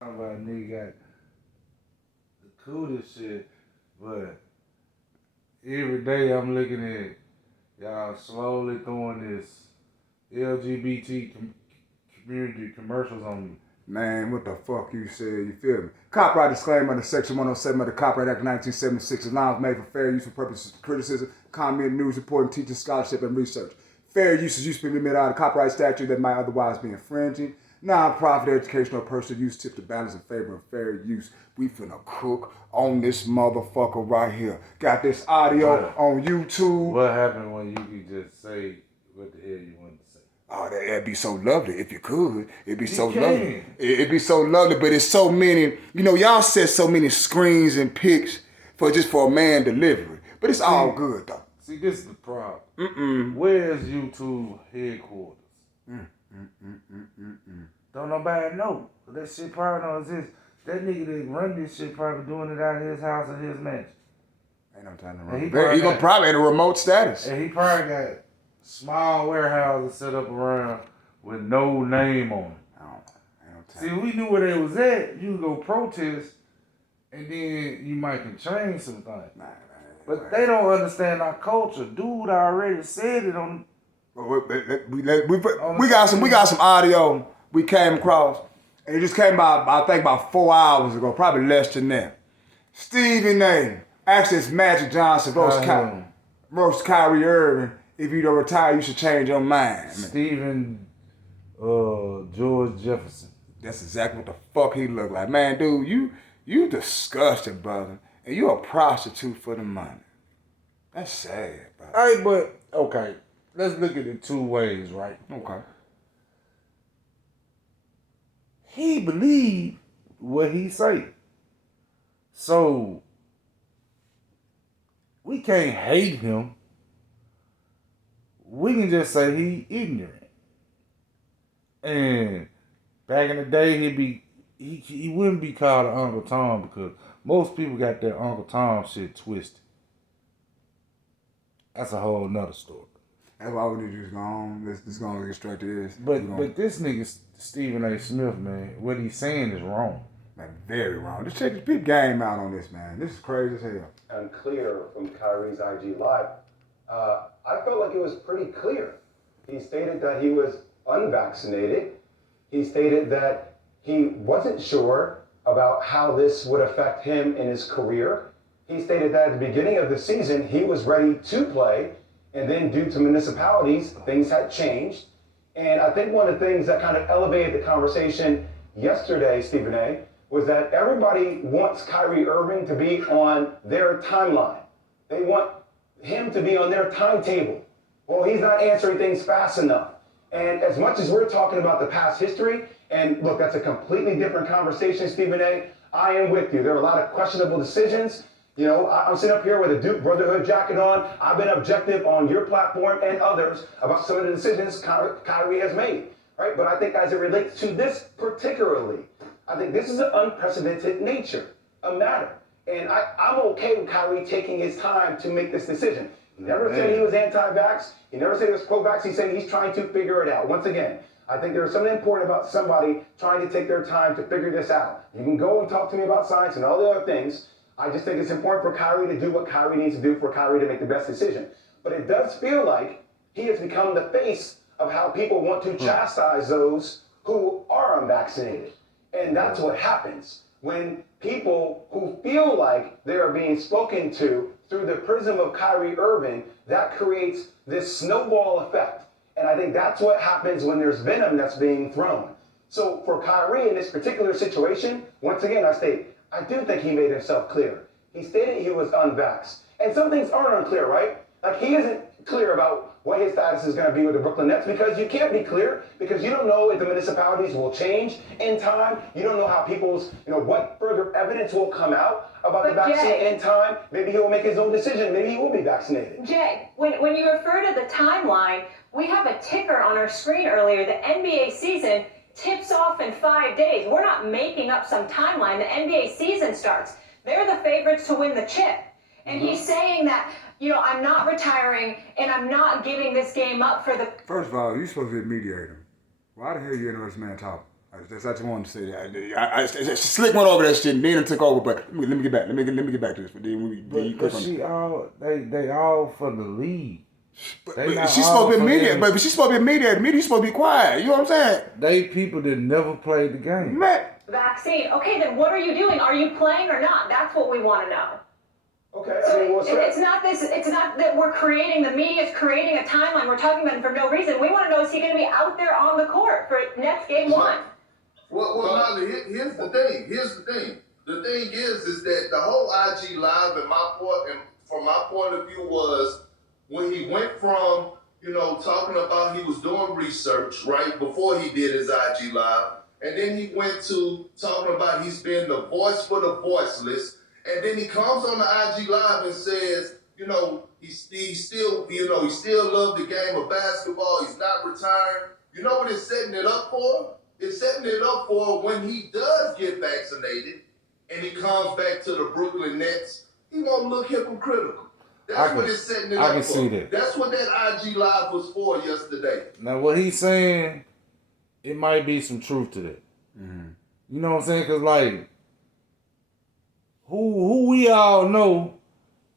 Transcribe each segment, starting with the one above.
Talking about a nigga got the coolest shit, but every day I'm looking at y'all slowly throwing this LGBT community commercials on me. Man, what the fuck you said, you feel me? Copyright disclaimer under Section 107 of the Copyright Act of 1976 is not made for fair use for purposes of criticism, comment, news reporting, teaching, scholarship, and research. Fair use is used to be limited out of copyright statute that might otherwise be infringing. Non-profit educational personal use tip to balance in favor of fair use. We finna cook on this motherfucker right here. Got this audio on YouTube. What happened when you could just say what the hell you wanted to say? Oh, that'd be so lovely if you could. It'd be so can. lovely. It'd be so lovely, but it's so many. You know, y'all set so many screens and pics for a man delivery, but it's all good though. See, this is the problem. Where's YouTube headquarters? Don't nobody know. That shit probably don't exist. That nigga that run this shit probably doing it out of his house or his mansion. Ain't no time to run. He gonna probably in a remote status. And he probably got small warehouses set up around with no name on it. See, we knew where they was at. You go protest, and then you might can change some things. But they don't understand our culture. Dude already said it on. We got some audio we came across, and it just came out I think about 4 hours ago, probably less than that. Stephen A. Access Magic Johnson roast Kyrie Irving. If you don't retire, you should change your mind. Man. Stephen George Jefferson. That's exactly what the fuck he look like. Man, dude, you disgusting, brother. And you a prostitute for the money. That's sad, brother. Hey, but, okay. Let's look at it two ways, right? Okay. He believed what he say. So, we can't hate him. We can just say he ignorant. And back in the day, he wouldn't be called an Uncle Tom because most people got their Uncle Tom shit twisted. That's a whole nother story. That's why we need to just go on. Let's go on and get straight to this. But this nigga Stephen A. Smith, man, what he's saying is wrong. Man, very wrong. Just check this big game out on this, man. This is crazy as hell. Unclear from Kyrie's IG Live. I felt like it was pretty clear. He stated that he was unvaccinated. He stated that he wasn't sure about how this would affect him in his career. He stated that at the beginning of the season, he was ready to play, and then due to municipalities, things had changed. And I think one of the things that kind of elevated the conversation yesterday, Stephen A., was that everybody wants Kyrie Irving to be on their timeline. They want him to be on their timetable. Well, he's not answering things fast enough. And as much as we're talking about the past history, and look, that's a completely different conversation, Stephen A., I am with you. There are a lot of questionable decisions. You know, I'm sitting up here with a Duke Brotherhood jacket on. I've been objective on your platform and others about some of the decisions Kyrie has made, right? But I think as it relates to this particularly, I think this is an unprecedented nature, a matter. And I'm okay with Kyrie taking his time to make this decision. He never said he was anti-vax. He never said he was pro-vax. He said he's trying to figure it out. Once again, I think there's something important about somebody trying to take their time to figure this out. You can go and talk to me about science and all the other things. I just think it's important for Kyrie to do what Kyrie needs to do for Kyrie to make the best decision. But it does feel like he has become the face of how people want to chastise those who are unvaccinated. And that's what happens when people who feel like they are being spoken to through the prism of Kyrie Irving, that creates this snowball effect. And I think that's what happens when there's venom that's being thrown. So for Kyrie in this particular situation, once again, I do think he made himself clear. He stated he was unvaxxed. And some things are unclear, right? Like he isn't clear about what his status is going to be with the Brooklyn Nets because you can't be clear because you don't know if the municipalities will change in time. You don't know how people's, what further evidence will come out about the vaccine in time. Maybe he will make his own decision. Maybe he will be vaccinated. Jay, when you refer to the timeline, we have a ticker on our screen earlier. The NBA season tips off in 5 days. We're not making up some timeline. The NBA season starts. They're the favorites to win the chip. And he's saying that, I'm not retiring and I'm not giving this game up for the... First of all, you're supposed to be a mediator. Why the hell you in this man talking? That's what I just wanted to say. I Slick went over that shit and then took over. But let me get back. Let me get back to this. But then but she all they all for the league. But she's supposed to be media. But she's supposed to be media. The media's supposed to be quiet. You know what I'm saying? They people that never played the game. Man. Vaccine. Okay, then what are you doing? Are you playing or not? That's what we want to know. Okay, So I mean, it's not this. It's not that we're creating the media's creating a timeline. We're talking about it for no reason. We want to know, is he going to be out there on the court for next game one? Well, Nolly, here's the thing. The thing is that the whole IG live, from my point of view, was when he went from talking about he was doing research right before he did his IG live, and then he went to talking about he's been the voice for the voiceless, and then he comes on the IG live and says, he still loved the game of basketball. He's not retiring. You know what it's setting it up for? It's setting it up for when he does get vaccinated and he comes back to the Brooklyn Nets, he won't look hypocritical. That's what it's setting it up for. I can see that. That's what that IG Live was for yesterday. Now, what he's saying, it might be some truth to that. Mm-hmm. You know what I'm saying? Because, like, who we all know,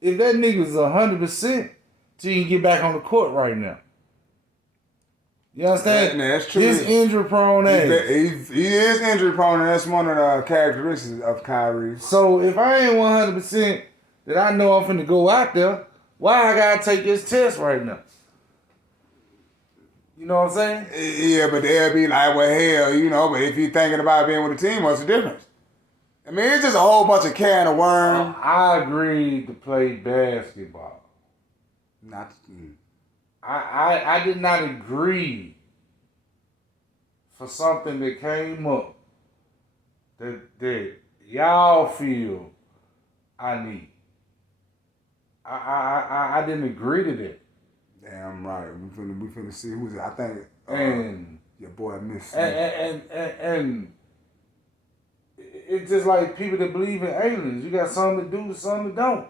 if that nigga's 100%, he can get back on the court right now. You understand? That's true. His injury prone ass. He is injury prone, and that's one of the characteristics of Kyrie. So if I ain't 100% that I know I'm finna go out there, why I gotta take this test right now? You know what I'm saying? Yeah, but they'll be like, well, hell, but if you're thinking about being with the team, what's the difference? I mean, it's just a whole bunch of can of worms. I agreed to play basketball. I did not agree for something that came up that y'all feel I need. I didn't agree to that. Damn right. We finna see who's it. I think and your boy Miss and it's just like people that believe in aliens. You got some that do, some that don't.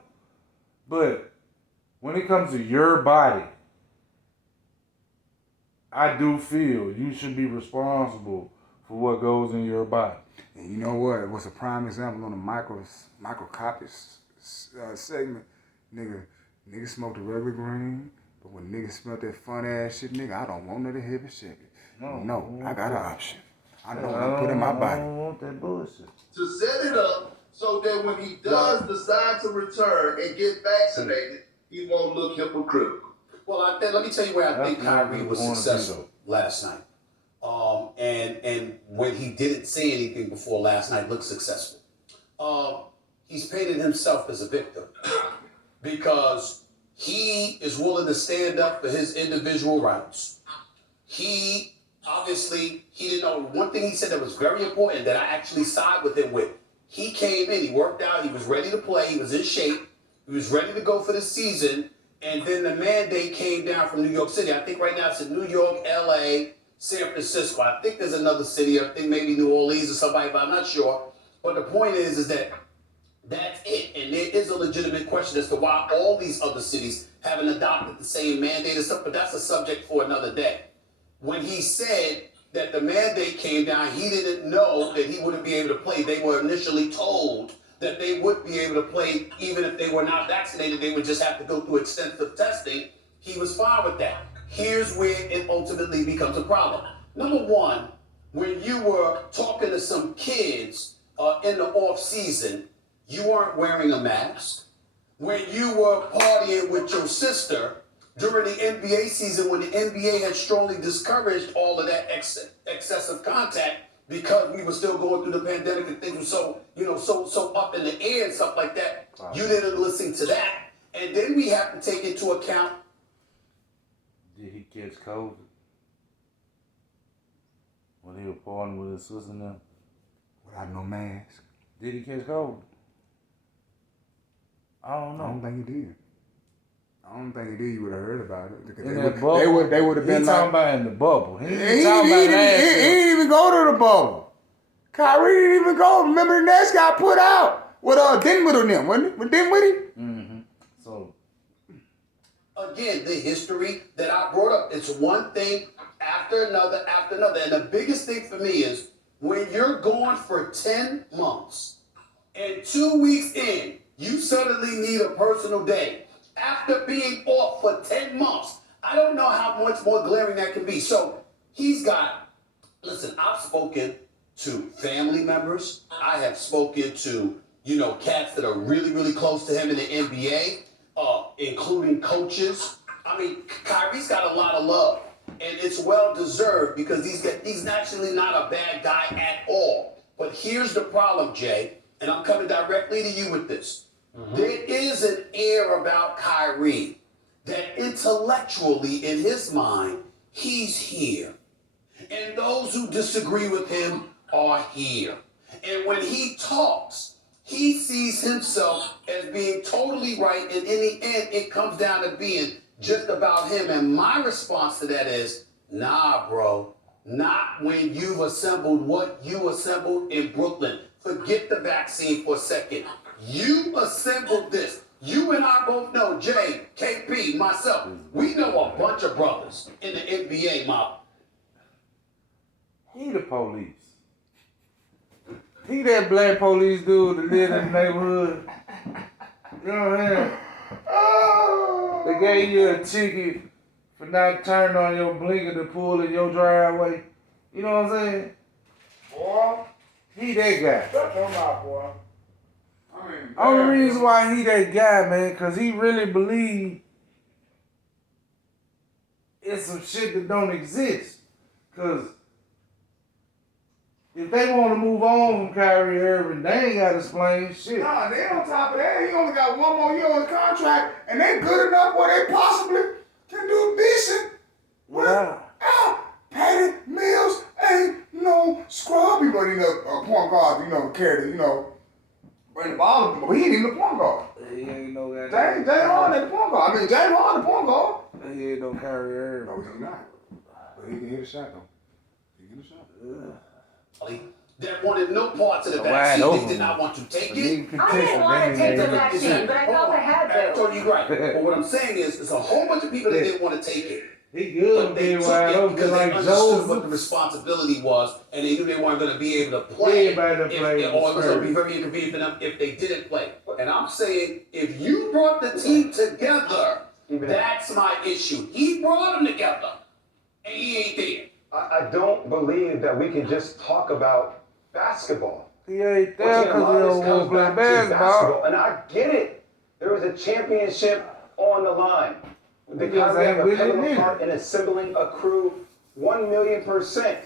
But when it comes to your body, I do feel you should be responsible for what goes in your body. And you know what? What's a prime example on the microscopic segment? Nigga smoked a regular green, but when niggas smell that fun ass shit, I don't want no hip and shit. No, I got an option. I know what I put in my body. I don't want that bullshit. To set it up so that when he does decide to return and get vaccinated, he won't look hypocritical. Well, let me tell you where I think Kyrie was successful last night. And when he didn't say anything before last night, looked successful. He's painted himself as a victim because he is willing to stand up for his individual rights. He didn't know. One thing he said that was very important that I actually side with him with. He came in, he worked out, he was ready to play, he was in shape, he was ready to go for the season. And then the mandate came down from New York City. I think right now it's in New York, LA, San Francisco. I think there's another city. I think maybe New Orleans or somebody, but I'm not sure. But the point is that that's it. And there is a legitimate question as to why all these other cities haven't adopted the same mandate and stuff. But that's a subject for another day. When he said that the mandate came down, he didn't know that he wouldn't be able to play. They were initially told that they would be able to play even if they were not vaccinated. They would just have to go through extensive testing. He was fine with that. Here's where it ultimately becomes a problem. Number one, when you were talking to some kids in the off season, you weren't wearing a mask. When you were partying with your sister during the NBA season, when the NBA had strongly discouraged all of that excessive contact, because we were still going through the pandemic and things were so up in the air and stuff like that, you didn't listen to that. And then we have to take into account. Did he catch COVID when he was partying with his sister now? Without no mask. Did he catch COVID? I don't know. I don't think he did. I don't think he did. You would have heard about it. In that bubble, they would have been talking about in the bubble. He He didn't even go to the bubble. Kyrie didn't even go. Remember the Nets got put out with Denver on them, wasn't it? With Dinwiddie? Mm-hmm. So again, the history that I brought up, it's one thing after another. And the biggest thing for me is when you're gone for 10 months and 2 weeks in, you suddenly need a personal day after being off for 10 months. I don't know how much more glaring that can be. So he's got, listen, I've spoken to family members. I have spoken to, cats that are really, really close to him in the NBA, including coaches. I mean, Kyrie's got a lot of love, and it's well deserved because he's actually not a bad guy at all. But here's the problem, Jay, and I'm coming directly to you with this. Mm-hmm. There is an air about Kyrie that intellectually, in his mind, he's here. And those who disagree with him are here. And when he talks, he sees himself as being totally right. And in the end, it comes down to being just about him. And my response to that is, nah, bro. Not when you've assembled what you assembled in Brooklyn. Forget the vaccine for a second. You assembled this. You and I both know, Jay, KP, myself, we know a bunch of brothers in the NBA mob. He the police. He that black police dude that live in the neighborhood. You know what I'm saying? They gave you a ticket for not turning on your blinker to pull in your driveway. You know what I'm saying? Boy, He that guy. shut your mouth, boy. I mean, Only reason why he that guy, man, cause he really believe it's some shit that don't exist. Cause if they want to move on from Kyrie Irving, they ain't got to explain shit. Nah, they on top of that. He only got one more year on his contract, and they good enough where they possibly can do decent. Wow. Patty Mills ain't no scrub. He wasn't even a point guard, to carry the, bring the ball, but he ain't even a point guard. He ain't no guy. James Harden ain't the point guard. I mean, James Harden the point guard. He ain't no Kyrie Irving. No, he's not. But he can hit a shot, though. He can hit a shot. That wanted no parts of the Wide vaccine. open. They did not want to take it. I didn't want to take the vaccine, but I felt I had I to. told you right. But what I'm saying is, there's a whole bunch of people that didn't want to take it. He good But they being took wide it open because they like understood what the Joseph. responsibility was, and they knew they weren't going to be able to play. Everybody play Or it was going to be first. very inconvenient for them if they didn't play. And I'm saying, if you brought the team together, that's my issue. He brought them together, and he ain't there. I don't believe that we can just talk about basketball. He ain't Once there again, a because lot he of don't this want comes to play back to basketball. And I get it. There was a championship on the line. The Because Kyrie ain't have a with it pivotal neither. part in assembling a crew 1,000,000%.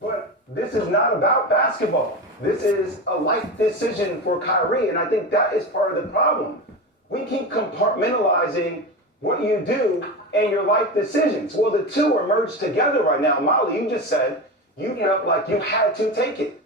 But this is not about basketball. This is a life decision for Kyrie, and I think that is part of the problem. We keep compartmentalizing what you do and your life decisions. Well, the two are merged together right now. Molly, you just said you felt like you had to take it.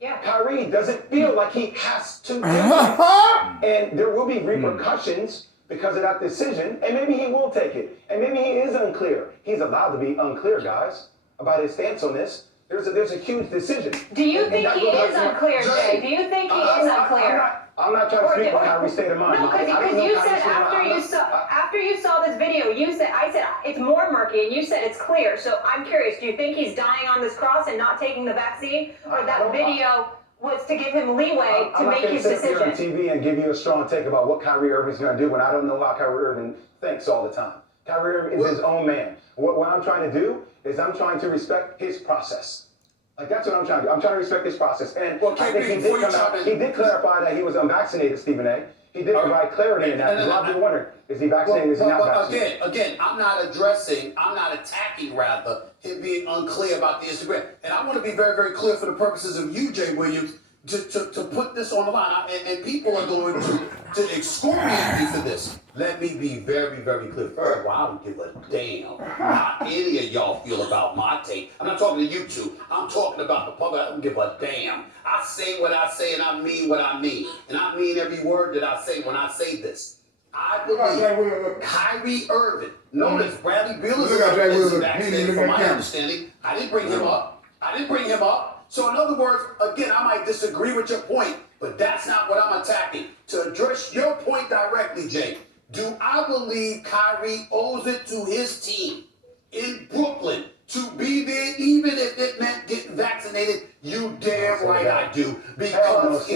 Yeah. Kyrie doesn't feel like he has to take it. And there will be repercussions because of that decision, and maybe he will take it. And maybe he is unclear. He's allowed to be unclear, guys, about his stance on this. There's a huge decision. Do you And think that he goes is back to unclear, Jay? Do you think he is unclear? I'm not trying to speak on Kyrie's state of mind. No, I don't because know you Kyrie's said state of mind. after you saw this video, I said it's more murky, and you said it's clear. So I'm curious, do you think he's dying on this cross and not taking the vaccine, or that video was to give him leeway to make his decision? I'm not going to sit here on TV and give you a strong take about what Kyrie Irving's going to do when I don't know how Kyrie Irving thinks all the time. Kyrie Irving is his own man. What I'm trying to do is I'm trying to respect his process. Like, that's what I'm trying to do. I'm trying to respect his process. And I think he did clarify that he was unvaccinated, Stephen A. He did provide clarity in that. A lot of people wondering, is he vaccinated, is he not vaccinated? Again, I'm not attacking, rather, him being unclear about the Instagram. And I want to be very, very clear for the purposes of you, Jay Williams, to put this on the line. And people are going to excoriate me for this. Let me be very, very clear. First of all, I don't give a damn how any of y'all feel about my take. I'm not talking to you two. I'm talking about the public. I don't give a damn. I say what I say, and I mean what I mean. And I mean every word that I say when I say this. I believe Kyrie Irving, notice Bradley Beal is vaccinated from my understanding. I didn't bring him up. So in other words, again, I might disagree with your point, but that's not what I'm attacking. To address your point directly, Jay, do I believe Kyrie owes it to his team in Brooklyn to be there, even if it meant getting vaccinated? You damn right I do. Because I'm just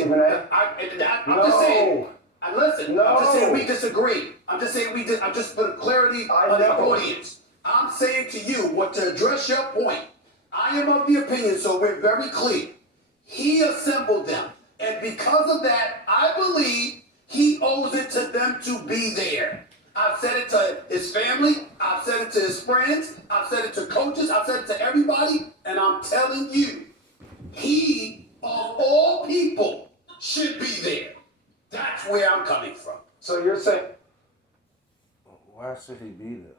saying. Listen, I'm just saying we disagree. I'm just for clarity of the audience. I'm saying to you, to address your point, I am of the opinion, so we're very clear. He assembled them. And because of that, I believe he owes it to them to be there. I've said it to his family. I've said it to his friends. I've said it to coaches. I've said it to everybody. And I'm telling you, he, of all people, should be there. That's where I'm coming from. So you're saying... Why should he be there?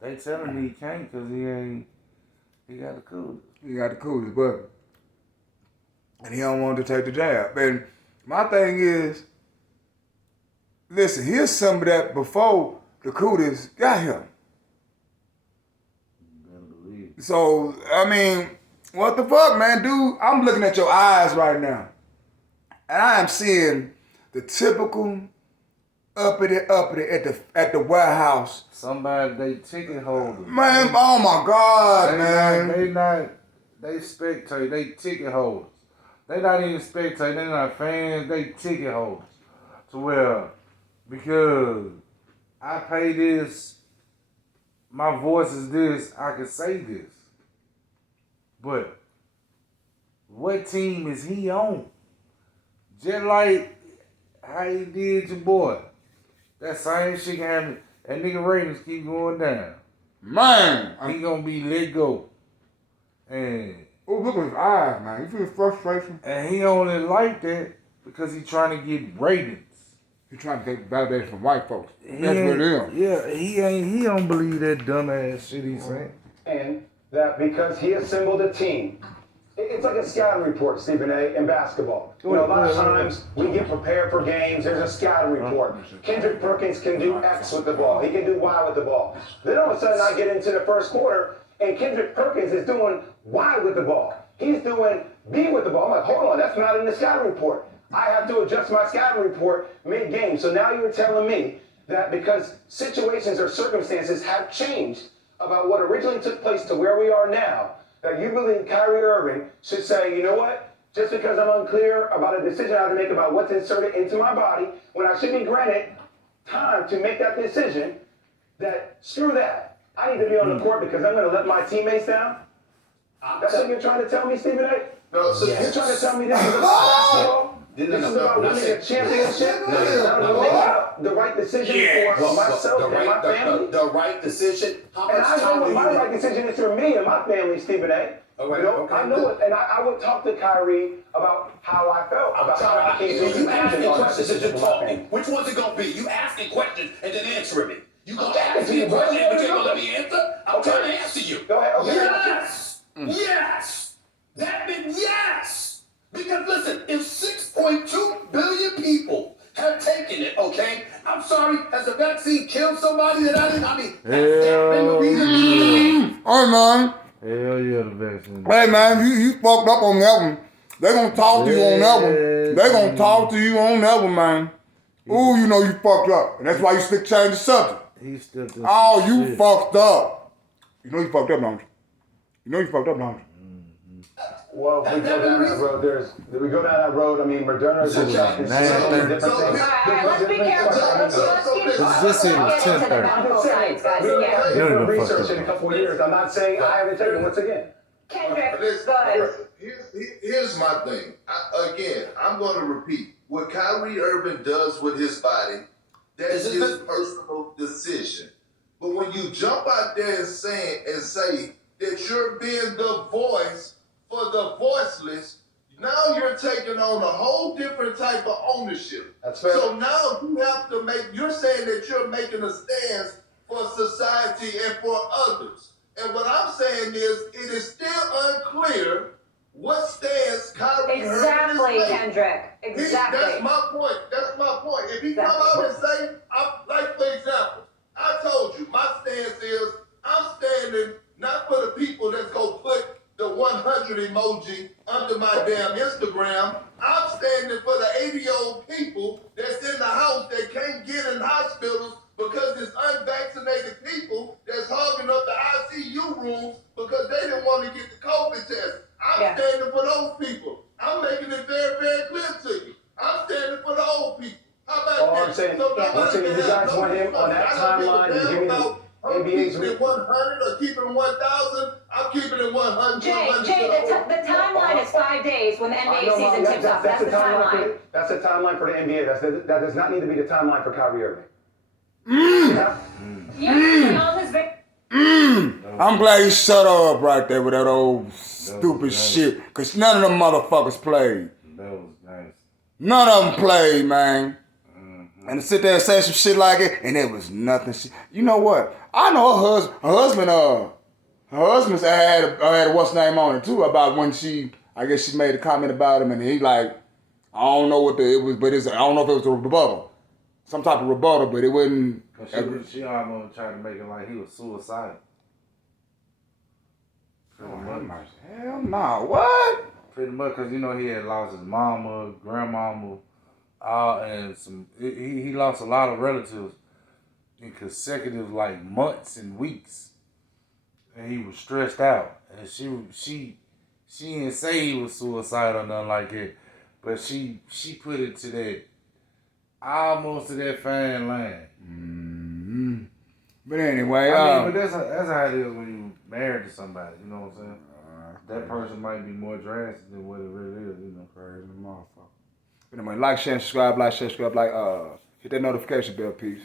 They telling me he can't because he got the coolest. He got the coolest, but... And he don't want to take the jab. And my thing is, listen, here's some of that before the coolest got him. So, I mean, what the fuck, man? Dude, I'm looking at your eyes right now. And I am seeing the typical uppity at the warehouse. Somebody, they ticket holders. Man, oh my God, man. They spectate, they ticket holders. They not even spectate, they not fans, they ticket holders. So well, because I pay this, my voice is this, I can say this. But what team is he on? Just like how he did your boy. That same shit can happen. That nigga ratings keep going down. Man. He gonna be let go. And oh, look at his eyes, man. You feel frustration? And he only like that because he trying to get ratings. He trying to get validation from white folks. That's what it is. Yeah, he don't believe that dumbass shit he's saying. And that because he assembled a team, it's like a scouting report, Stephen A., in basketball. You know, a lot of times we get prepared for games, there's a scouting report. Kendrick Perkins can do X with the ball. He can do Y with the ball. Then all of a sudden I get into the first quarter and Kendrick Perkins is doing Y with the ball. He's doing B with the ball. I'm like, hold on, that's not in the scouting report. I have to adjust my scouting report mid-game. So now you're telling me that because situations or circumstances have changed about what originally took place to where we are now, that you believe Kyrie Irving should say, you know what? Just because I'm unclear about a decision I have to make about what's inserted into my body, when I should be granted time to make that decision, that screw that. I need to be on the court because I'm going to let my teammates down? That's what you're trying to tell me, Stephen A.? No, so You're trying to tell me this is about basketball? This is about winning a championship? I'm making the right decision for myself and my family? The right decision? How much And I know time what do my you right decision is for me and my family, Stephen A. I know it, and I would talk to Kyrie about how I felt, about how I came to a You asking conclusion on questions as you're decision for my talking. family. Which one's it gonna be? You asking questions and then answering me. You gonna ask me a question but you gonna let me answer? I'm trying to answer you. Go ahead. Okay. Yes! Yes! That meant yes! Because listen, if 6.2 billion people have taken it, okay? I'm sorry, has the vaccine killed somebody that I didn't? I mean, has that been the reason? Hey, man. Hell yeah, the vaccine. Hey, man, you fucked up on that one. They gonna talk to you on that one. They gonna talk to you on that one, man. Ooh, you know you fucked up. And that's why you stick change the subject. He stepped in. Oh, you fucked up. You know you fucked up, don't you? You know you fucked up, don't you? Well, if we go down that road, I mean, Moderna is a shot. It's so many different things. All right, let's be careful. Let's keep It's just in the get into the 10th. medical science, guys. We Yeah. have You're different the fuck research up. in a couple of years. I'm not saying I haven't taken it once again. Kendrick, Listen, go ahead. here's my thing. Again, I'm going to repeat. What Kyrie Irving does with his body, that's his personal decision. But when you jump out there and say that you're being the voice for the voiceless, now you're taking on a whole different type of ownership. That's fair. So now you have to you're saying that you're making a stance for society and for others. And what I'm saying is, it is still unclear what stance Kyrie Exactly, Irving is making. Kendrick. Exactly. That's my point. If he come out and say, like for example, I told you, my stance is, I'm standing not for the people that's going to put the 100 emoji under my damn Instagram. I'm standing for the 80-year-old people that's in the house that can't get in hospitals because it's unvaccinated people that's hogging up the ICU rooms because they didn't want to get the COVID test. I'm standing for those people. I'm making it very, very clear to you. I'm standing for the old people. How about that? I'm saying you guys want him on that timeline and give me the I'm NBA's keeping it 100 or keeping it 1,000. I'm keeping it 100. Jay, the timeline is 5 days when the NBA season tips off. That's the timeline. That's the timeline for the NBA. That does not need to be the timeline for Kyrie Irving. I'm glad you shut up right there with that old stupid shit. Because none of them motherfuckers played. That was nice. None of them played, man. And to sit there and say some shit like it, and it was nothing. You know what? I know her husband's had what's name on it too about when I guess she made a comment about him, and he like, I don't know what it was, but I don't know if it was a rebuttal, some type of rebuttal, but it wasn't. She almost tried to make it like he was suicidal. Hell no, what? Pretty much, because he had lost his mama, grandmama, and he lost a lot of relatives in consecutive like months and weeks, and he was stressed out. And she didn't say he was suicidal or nothing like that, but she put it to that almost to that fine line. Mm-hmm. But anyway, but that's how it is when you married to somebody. You know what I'm saying? That person might be more drastic than what it really is. Crazy motherfucker. But anyway, like, share, subscribe, hit that notification bell. Peace.